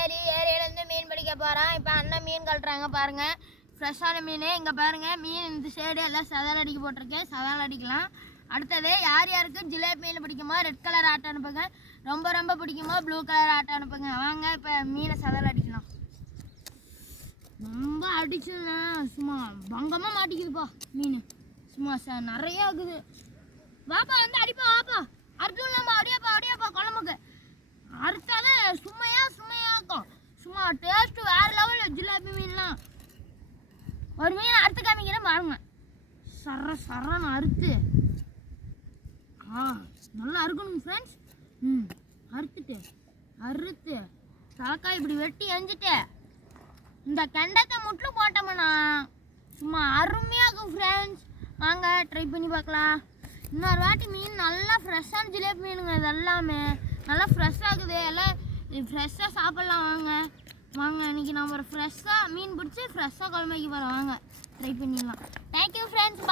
ஏரியிலேருந்து மீன் பிடிக்க போகிறோம். இப்போ அண்ணன் மீன் கழட்டுறாங்க பாருங்கள். ஃப்ரெஷ்ஷான மீன் இங்கே பாருங்கள். மீன் இந்த சைடு எல்லாம் சதால் அடிக்க போட்டிருக்கேன். சதால் அடிக்கலாம். அடுத்தது யார் யாருக்கு ஜிலேபி மீன் பிடிக்குமோ ரெட் கலர் ஆட்டை அனுப்புங்க. ரொம்ப ரொம்ப பிடிக்குமோ ப்ளூ கலர் ஆட்டை அனுப்புங்க. வாங்க இப்போ மீனை சதால் அடிக்கலாம். ரொம்ப அடிச்சுன்னா சும்மா பங்கமாக மாட்டிக்குதுப்பா மீன். சும்மா நிறைய இருக்குது. வாப்பா வந்து அடிப்பா. வாப்பா அறுத்தும் இல்லாமல் அப்படியேப்பா குழம்புக்கு அறுத்தாலே சும்மையாக்கும். சும்மா டேஸ்ட்டு வேறு லெவலில் ஜிலேபி மீன்லாம். ஒரு மீன் அறுத்து காமிக்கிறேன் பாருங்க. சரன்னு அறுத்து நல்லா அறுக்கணும் ஃப்ரெண்ட்ஸ். அறுத்து தலைக்காய் இப்படி வெட்டி எஞ்சிட்டு இந்த கெண்டத்தை முட்டும் போட்டோம்னா சும்மா அருமையாகும் ஃப்ரெண்ட்ஸ். வாங்க ட்ரை பண்ணி பார்க்கலாம். இன்னொரு வாட்டி மீன் நல்லா ஃப்ரெஷ்ஷான ஜிலேபி மீனுங்க. இது எல்லாமே நல்லா ஃப்ரெஷ்ஷாகுது. எல்லாம் ஃப்ரெஷ்ஷாக சாப்பிட்லாம். வாங்க இன்றைக்கி நம்ம ஃப்ரெஷ்ஷாக மீன் பிடிச்சி ஃப்ரெஷ்ஷாக குழம்பு வைக்க போகிறோம். வாங்க ட்ரை பண்ணிடலாம். Thank you friends.